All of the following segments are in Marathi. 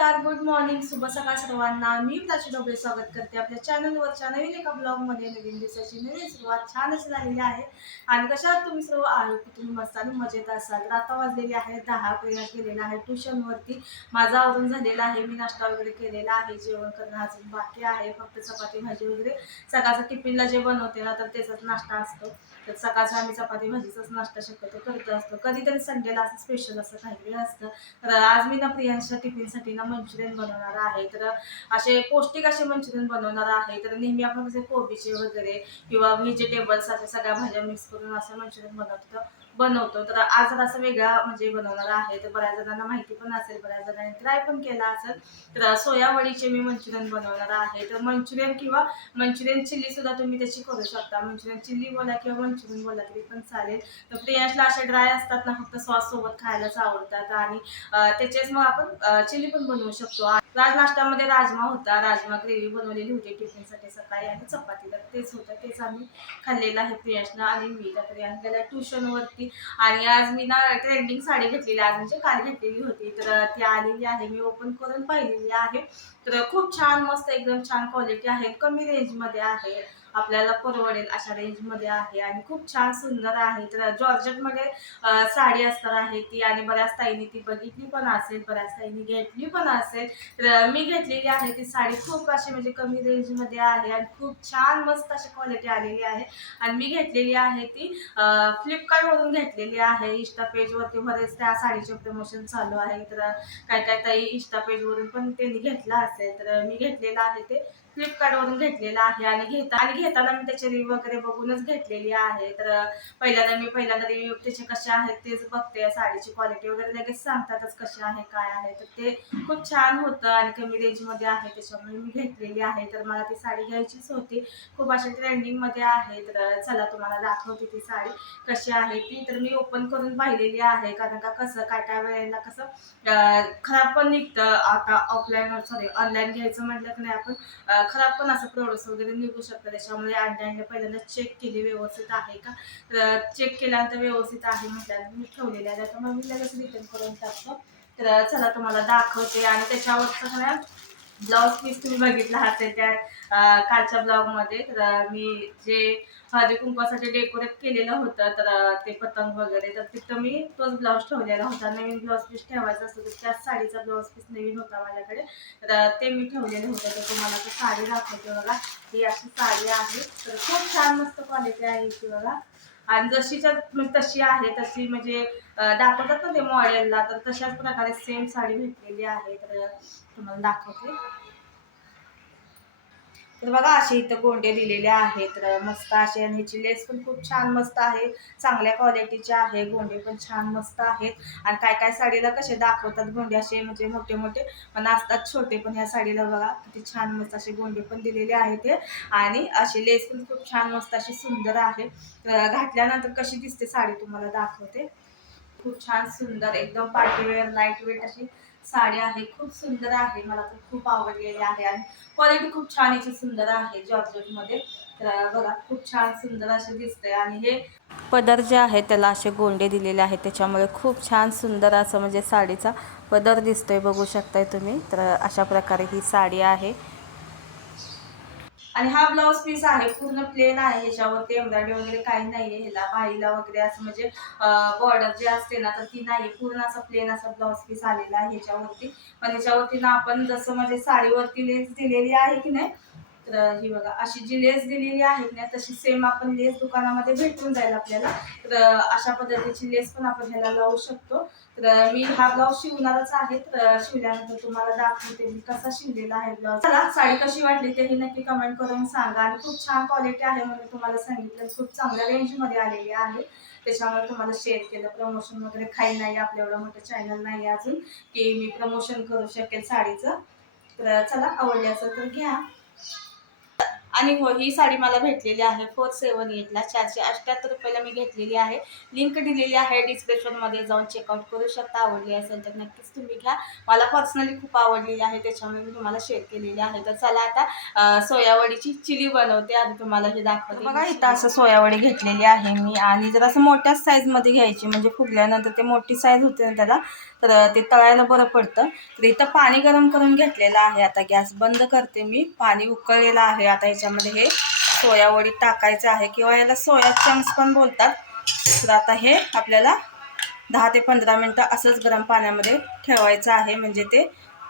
नमस्कार गुड मॉर्निंग शुभ सकाळ सर्वांना. मी प्राची डोबळे स्वागत करते आपल्या चॅनलवरच्या नवीन एका ब्लॉगमध्ये नवीन दिवसाची नवीन सुरुवात छान अशी झालेली आहे. आणि कशा तुम्ही सर्व आहे की तुम्ही मस्त आणि मजेत असाल. आता वाजलेली आहे दहा प्रयास केलेला आहे. ट्युशनवरती माझा आवरून झालेला आहे. मी नाश्ता वगैरे केलेला आहे. जेवण करणं अजून बाकी आहे. फक्त चपाती भाजी वगैरे. सकाळचं टिफिनला जे बनवते ना तर त्याचाच नाश्ता असतो. तर सकाळचा आम्ही चपाती भाजीचाच नाश्ता शक्यतो करत असतो. कधीतरी संडेला असं स्पेशल असं काहीतरी असतं. तर आज मी ना प्रियांच्या टिफिनसाठी ना मंचुरियन बनवणार आहे. तर असे पौष्टिक असे मंचुरियन बनवणार आहे. तर नेहमी आपण कसे कोबीचे वगैरे किंवा व्हेजिटेबल्स अशा सगळ्या भाज्या मिक्स करून असं मंचुरियन बनवतो. बनवतो. तर आज जर असं वेगळा म्हणजे बनवणार आहे. तर बऱ्याच जणांना माहिती पण असेल बऱ्याच जणांनी ट्राय पण केला असेल. तर सोयावळीचे मी मंचुरियन बनवणार आहे. तर मंचुरियन किंवा मंचुरियन चिल्ली सुद्धा तुम्ही त्याची करू शकता. मंचुरियन चिल्ली बोला किंवा मंचुरियन बोला तरी पण चालेल. तर प्रियांशला असे ड्राय असतात ना फक्त सॉस सोबत खायलाच आवडतात. आणि त्याचेच मग आपण चिल्ली पण बनवू शकतो. आज नाश्त्यामध्ये राजमा होता. राजमा ग्रेव्ही बनवलेली होती टिफिनसाठी. सकाळी आणि चपाती तर तेच होतं. तेच आम्ही खाल्लेलं आहे प्रियांशला आणि मी. तर प्रियांकाला ट्युशनवरती आणि आज मी ना ट्रेंडिंग साडी घेतलेली आज म्हणजे काल घेतलेली होती तर ती आलेली आहे. मी ओपन करून पाहिलेली आहे. तर खूप छान मस्त एकदम छान क्वालिटी आहे. कमी रेंजमध्ये आहे. आपल्याला परवडेल अशा रेंजमध्ये आहे आणि खूप छान सुंदर आहे. तर जॉर्जेटमध्ये साडी असणार आहे ती आणि बऱ्याच ताईंनी ती बघितली पण असेल बऱ्याच ताईंनी घेतली पण असेल. तर मी घेतलेली आहे ती साडी खूप अशी म्हणजे कमी रेंजमध्ये आहे आणि खूप छान मस्त अशी क्वालिटी आलेली आहे. आणि मी घेतलेली आहे ती फ्लिपकार्टवरून घेतलेली आहे. इंस्टा पेजवरती बरेच त्या साडीचे प्रमोशन चालू आहे. तर काय काय ताई इंस्टा पेजवरून पण त्यांनी घेतला असेल. तर मी घेतलेलं आहे ते. फ्लिपकार्टवरून घेतलेलं आहे आणि घेता आणि घेताना मी त्याचे रिव्ह्यू वगैरे बघूनच घेतलेली आहे. तर पहिल्यांदा मी पहिल्यांदा रिव्ह्यू त्याचे कसे आहेत तेच बघते. साडीची क्वालिटी वगैरे लगेच सांगतातच कसे आहे काय आहे. तर ते खूप छान होतं आणि कमी रेंजमध्ये आहे. त्याच्यामुळे मी घेतलेली आहे. तर मला ती साडी घ्यायचीच होती. खूप अशा ट्रेंडिंगमध्ये आहे. तर चला तुम्हाला दाखवते ती साडी कशी आहे ती. तर मी ओपन करून पाहिलेली आहे. कारण का कसं काय काय वेळेला कसं खराब पण निघतं. आता ऑफलाईन सॉरी ऑनलाईन घ्यायचं म्हटलं की नाही आपण खराब पण असं प्रोडक्ट्स वगैरे निघू शकतात. त्याच्यामुळे ऑनलाईनला पहिल्यांदा चेक केली व्यवस्थित आहे का? तर चेक केल्यानंतर व्यवस्थित आहे म्हटल्यानंतर मी ठेवलेल्या आहे. तर मग मी लगेच रिटर्न करून टाकतो? तर चला तुम्हाला दाखवते आणि त्याच्यावर सगळ्या ब्लाऊज पीस तुम्ही बघितला असेल त्या कालच्या कालच्या ब्लॉगमध्ये तर मी जे हळदी कुंकवासाठी डेकोरेट केलेलं होतं तर ते पतंग वगैरे तर तिथं मी तोच ब्लाऊज ठेवलेला होता. नवीन ब्लाऊज पीस ठेवायचा असतो तर त्याच साडीचा ब्लाऊज पीस नवीन होता माझ्याकडे. तर ते मी ठेवलेलं होतं. तर तुम्हाला ती साडी दाखवते बघा. ही अशी साडी आहे. तर खूप छान मस्त क्वालिटी आहे ती बघा. आणि जशीच्या म्हणजे तशी आहे तशी म्हणजे दाखवतात ना ते मॉडेलला तर तशाच प्रकारे सेम साडी भेटलेली आहे. तर तुम्हाला दाखवते. तर बघा असे इथं गोंडे दिलेले आहेत तर मस्त असे आणि ह्याची लेस पण खूप छान मस्त आहे. चांगल्या क्वालिटीचे आहे गोंडे पण छान मस्त आहेत. आणि काय काय साडीला कसे दाखवतात गोंडे असे म्हणजे मोठे मोठे पण असतात छोटे पण ह्या साडीला बघा किती छान मस्त असे गोंडे पण दिलेले आहेत हे. आणि अशी लेस पण खूप छान मस्त अशी सुंदर आहे. तर घातल्यानंतर कशी दिसते साडी तुम्हाला दाखवते. खूप छान सुंदर एकदम पार्टीवेअर लाइट वेट अशी साडी आहे खूप सुंदर आहे. मला तर खूप आवडलेली आहे आणि क्वालिटी खूप छान याची सुंदर आहे जॉर्जेटमध्ये. तर बघा खूप छान सुंदर असे दिसते आणि हे पदर जे आहे त्याला असे गोंडे दिलेले आहेत. त्याच्यामुळे खूप छान सुंदर असं म्हणजे साडीचा पदर दिसतोय बघू शकताय तुम्ही. तर अशा प्रकारे ही साडी आहे. आणि हा ब्लाऊज पीस आहे पूर्ण प्लेन आहे. ह्याच्यावरती एम्ब्रॉयडरी वगैरे काही नाहीये. ह्याला बाईला वगैरे असं म्हणजे बॉर्डर जे असते ना तर ती नाही. पूर्ण असा प्लेन असा ब्लाऊज पीस आलेला आहे ह्याच्यावरती. पण ह्याच्यावरती ना आपण जसं म्हणजे साडीवरती लेस दिलेली आहे की नाही तर ही बघा अशी जी लेस दिलेली आहे ना तशी सेम आपण लेस दुकानामध्ये भेटून जाईल आपल्याला. तर अशा पद्धतीची लेस पण आपण ह्याला लावू शकतो. तर मी हा ब्लाऊज शिवणारच आहे. तर शिवल्यानंतर तुम्हाला दाखवते मी कसा शिवलेला आहे ब्लाऊज. चला साडी कशी वाटली तेही नक्की कमेंट करून सांगा. आणि खूप छान क्वालिटी आहे म्हणून तुम्हाला सांगितलं. खूप चांगल्या रेंजमध्ये आलेली आहे. त्याच्यामुळे तुम्हाला शेअर केलं. प्रमोशन वगैरे काही नाही आपलं एवढं मोठं चॅनल नाही अजून की मी प्रमोशन करू शकेल साडीचं. तर चला आवडली असेल तर घ्या. आणि हो ही साडी मला भेटलेली आहे फोर सेवन एटला. चारशे अठ्ठ्याहत्तर रुपयाला मी घेतलेली आहे. लिंक दिलेली आहे डिस्क्रिप्शनमध्ये जाऊन चेकआउट करू शकता. आवडली असेल तर नक्कीच तुम्ही घ्या. मला पर्सनली खूप आवडलेली आहे त्याच्यामुळे मी तुम्हाला शेअर केलेली आहे. तर चला आता सोयावडीची चिली बनवते. आणि तुम्हाला हे दाखवते. बघा इथं असं सोयावडी घेतलेली आहे मी. आणि जर असं मोठ्याच साईजमध्ये घ्यायची. म्हणजे फुगल्यानंतर ते मोठी साईज होते ना त्याला तर ते तळायला बरं पडतं. तर इथं पाणी गरम करून घेतलेलं आहे. आता गॅस बंद करते मी. पाणी उकळलेलं आहे. आता ह्याच्यामध्ये हे सोयावडी टाकायचं आहे किंवा याला सोया चंक्स पण बोलतात. तर आता हे आपल्याला दहा ते पंधरा मिनटं असंच गरम पाण्यामध्ये ठेवायचं आहे. म्हणजे ते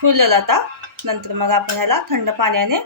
फुललं आता. नंतर मग आपण ह्याला थंड पाण्याने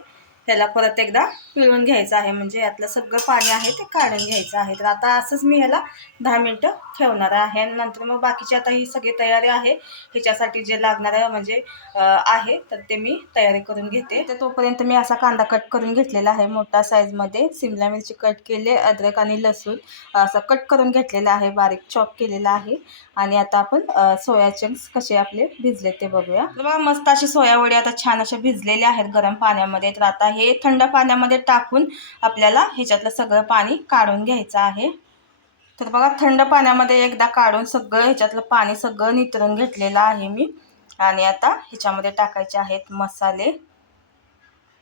ह्याला परत एकदा पिळून घ्यायचं आहे. म्हणजे यातलं सगळं पाणी आहे ते काढून घ्यायचं आहे. तर आता असंच मी ह्याला दहा मिनटं ठेवणार आहे. आणि नंतर मग बाकीची आता ही सगळी तयारी आहे. ह्याच्यासाठी जे लागणार आहे म्हणजे आहे तर ते मी तयारी करून घेते. तर तोपर्यंत मी असा कांदा कट करून घेतलेला आहे. मोठा साईजमध्ये सिमला मिरची कट केले अद्रक आणि लसूण असं कट करून घेतलेलं आहे. बारीक चॉप केलेला आहे. आणि आता आपण सोया चंक्स कसे आपले भिजले ते बघूया. मस्त अशी सोयावडी आता छान अशा भिजलेल्या आहेत गरम पाण्यामध्ये. तर आता हे थंड पाण्यामध्ये टाकून आपल्याला ह्याच्यातलं सगळं पाणी काढून घ्यायचं आहे. तर बघा थंड पाण्यामध्ये एकदा काढून सगळं ह्याच्यातलं पाणी सगळं नितरून घेतलेलं आहे मी. आणि आता ह्याच्यामध्ये टाकायचे आहेत मसाले.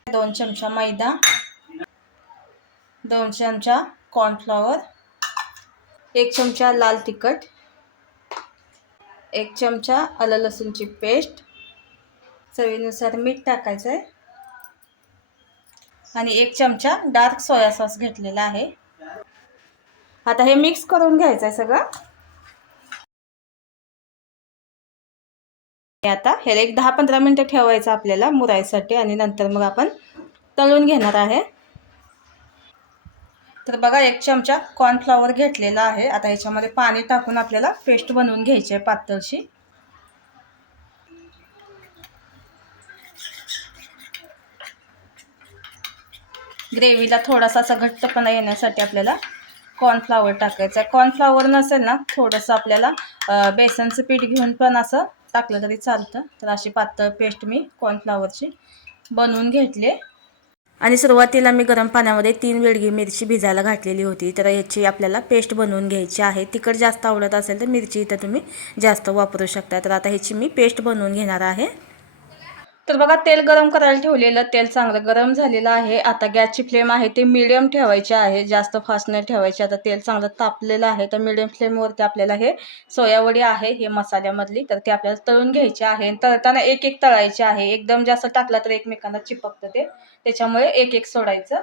दोन चमचा मैदा. दोन चमचा कॉर्नफ्लॉवर एक चमचा लाल तिखट. एक चमचा आलं लसूणची पेस्ट चवीनुसार मीठ टाकायचं आहे आणि एक चमचा डार्क सोया सॉस घेतलेला आहे. आता हे मिक्स करून घ्यायचं आहे सगळं. हे आता हे एक दहा पंधरा मिनटं ठेवायचं आपल्याला मुरायसाठी आणि नंतर मग आपण तळून घेणार आहे. तर बघा एक चमचा कॉर्नफ्लॉवर घेतलेला आहे. आता ह्याच्यामध्ये पाणी टाकून आपल्याला पेस्ट बनवून घ्यायची आहे पातळशी. ग्रेव्हीला थोडासा असा घट्टपणा येण्यासाठी आपल्याला कॉर्नफ्लावर टाकायचं आहे. कॉर्नफ्लावर नसेल ना थोडंसं आपल्याला बेसनचं पीठ घेऊन पण असं टाकलं तरी चालतं. तर अशी पातळ पेस्ट मी कॉर्नफ्लावरची बनवून घेतली आणि सुरुवातीला मी गरम पाण्यामध्ये तीन वेळगी मिरची भिजायला घातलेली होती. तर याची आपल्याला पेस्ट बनवून घ्यायची आहे. तिखट जास्त आवडत असेल तर मिरची इथं तुम्ही जास्त वापरू शकता. तर आता ह्याची मी पेस्ट बनवून घेणार आहे. तर बघा तेल गरम करायला ठेवलेलं तेल चांगलं गरम झालेलं आहे. आता गॅसची फ्लेम आहे ते मिडियम ठेवायची आहे. जास्त फास्ट नाही ठेवायची. आता तेल चांगलं तापलेलं आहे तर मिडियम फ्लेमवरती आपल्याला हे सोयावडी आहे हे मसाल्यामधली. तर ते आपल्याला तळून घ्यायची आहे आणि तळताना एक एक तळायची आहे. एकदम जास्त टाकलं तर एकमेकांना चिपकतं ते. त्याच्यामुळे एक एक सोडायचं.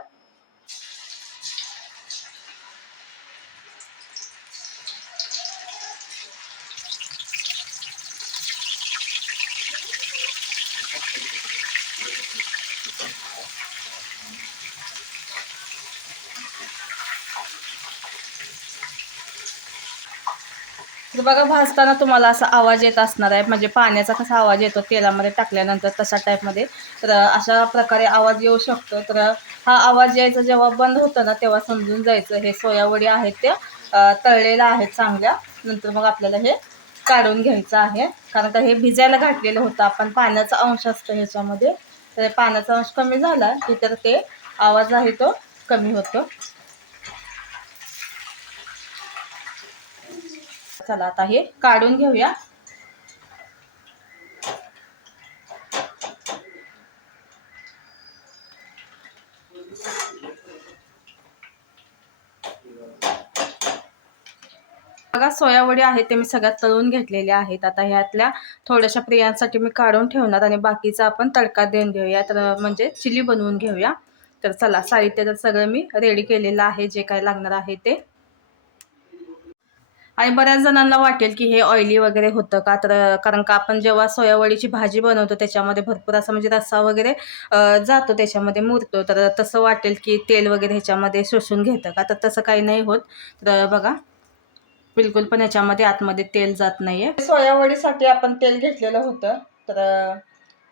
तर बघा भाजताना तुम्हाला असा आवाज येत असणार आहे. म्हणजे पाण्याचा कसा आवाज येतो तेलामध्ये टाकल्यानंतर तशा टाईपमध्ये तर अशा प्रकारे आवाज येऊ शकतो. तर हा आवाज यायचा जेव्हा बंद होतं ना तेव्हा समजून जायचं. हे सोयावडी आहेत त्या. तळलेल्या आहेत चांगल्या. नंतर मग आपल्याला हे काढून घ्यायचं आहे. कारण का हे भिजायला घातलेलं होतं. आपण पाण्याचा अंश असतो ह्याच्यामध्ये. तर पाण्याचा अंश कमी झाला की तर ते आवाज आहे तो कमी होतो. चला आता हे काढून घेऊया. बघा सोयावडी आहे ते मी सगळ्यात तळून घेतलेल्या आहेत. आता ह्यातल्या थोड्याशा प्रियांसाठी मी काढून ठेवणार आणि बाकीचा आपण तडका देऊन घेऊया. तर म्हणजे चिली बनवून घेऊया. तर चला साहित्य तर सगळं मी रेडी केलेलं आहे जे काय लागणार आहे ते. आणि बऱ्याच जणांना वाटेल की हे ऑइली वगैरे होतं का? तर कारण का आपण जेव्हा सोयावडीची भाजी बनवतो त्याच्यामध्ये भरपूर असा म्हणजे रस्सा वगैरे जातो त्याच्यामध्ये मुरतो. तर तसं वाटेल की तेल वगैरे ह्याच्यामध्ये शोषून घेतं का? तर तसं काही नाही होत. तर बघा बिलकुल पण ह्याच्यामध्ये आतमध्ये तेल जात नाही आहे सोयावडीसाठी आपण तेल घेतलेलं होतं. तर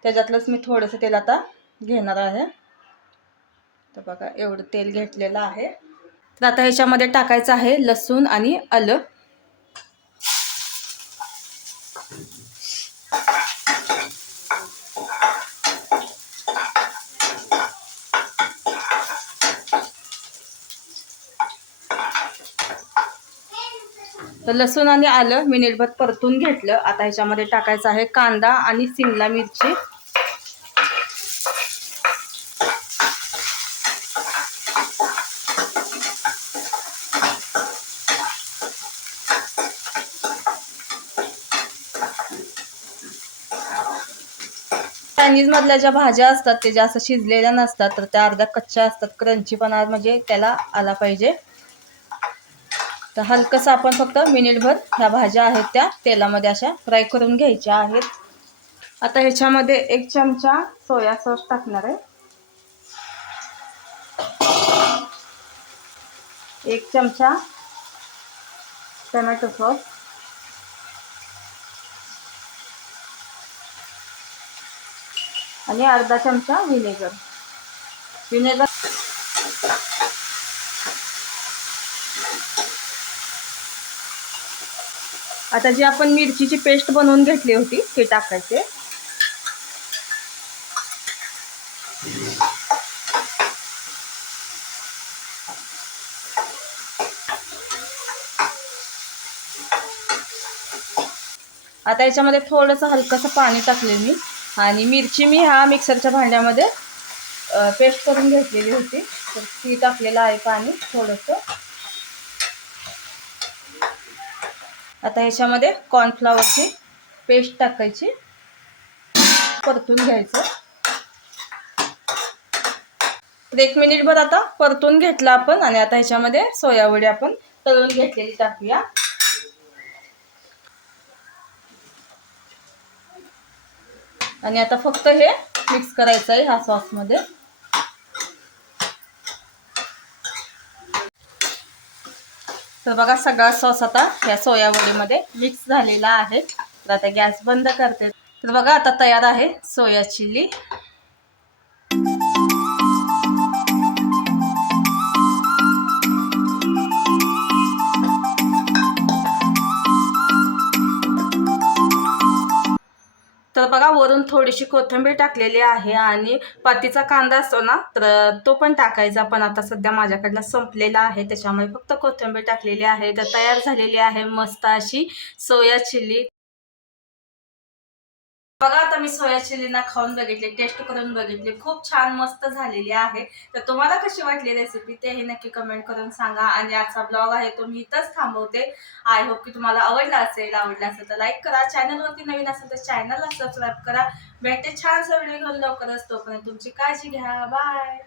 त्याच्यातलंच मी थोडंसं तेल आता घेणार आहे. तर बघा एवढं तेल घेतलेलं आहे. तर आता ह्याच्यामध्ये टाकायचं आहे लसूण आणि आलं. तर लसूण आणि आलं मिनिटभर परतून घेतलं. आता ह्याच्यामध्ये टाकायचं आहे कांदा आणि सिमला मिरची. चायनीज मधल्या ज्या भाज्या असतात ते जास्त शिजलेल्या नसतात तर त्या अर्ध्या कच्च्या असतात. क्रंचीपणा म्हणजे त्याला आला पाहिजे. तर हलकंसं आपण फक्त मिनिटभर ह्या भाज्या आहेत त्या तेलामध्ये अशा फ्राय करून घ्यायच्या आहेत. आता ह्याच्यामध्ये एक चमचा सोया सॉस टाकणार आहे. एक चमचा टमॅटो सॉस. आणि अर्धा चमचा व्हिनेगर. व्हिनेगर आता जी आपण मिरचीची पेस्ट बनवून घेतली होती ती टाकायचे. आता याच्यामध्ये थोडंसं हलकंसं पाणी टाकले मी. आणि मिरची मी ह्या मिक्सरच्या भांड्यामध्ये पेस्ट करून घेतलेली होती. तर ती टाकलेलं आहे पाणी थोडंसं. आता ह्याच्यामध्ये कॉर्नफ्लावरची पेस्ट टाकायची. परतून घ्यायचं. तर एक मिनिटभर आता परतून घेतला आपण आणि आता ह्याच्यामध्ये सोयावडी आपण तळून घेतलेली टाकूया. आणि आता फक्त हे मिक्स करायचं आहे ह्या सॉसमध्ये तर बघा सगळा सॉस आता ह्या सोयावडीमध्ये मिक्स झालेला आहे. तर आता गॅस बंद करते. तर बघा आता तयार आहे सोया चिल्ली थोडीशी कोथिंबीर टाकलेली आहे आणि पातीचा कांदा असतो ना तर तो पण टाकायचा. पण आता सध्या माझ्याकडला संपलेला आहे त्याच्यामुळे फक्त कोथिंबीर टाकलेली आहे. तर तयार झालेली आहे मस्त अशी सोया चिल्ली बघा आता मी सोया चिल्लीना खाऊन बघितले टेस्ट करून बघितले. खूप छान मस्त झालेली आहे. तर तुम्हाला कशी वाटली रेसिपी तेही नक्की कमेंट करून सांगा. आणि आजचा ब्लॉग आहे तो मी इथंच थांबवते. आय होप की तुम्हाला आवडला असेल आवडला असेल तर लाईक करा. चॅनलवरती नवीन असेल तर चॅनलला सबस्क्राईब करा. भेटते छानसा व्हिडिओ घेऊन लवकरच. तोपर्यंत तुमची काळजी घ्या. बाय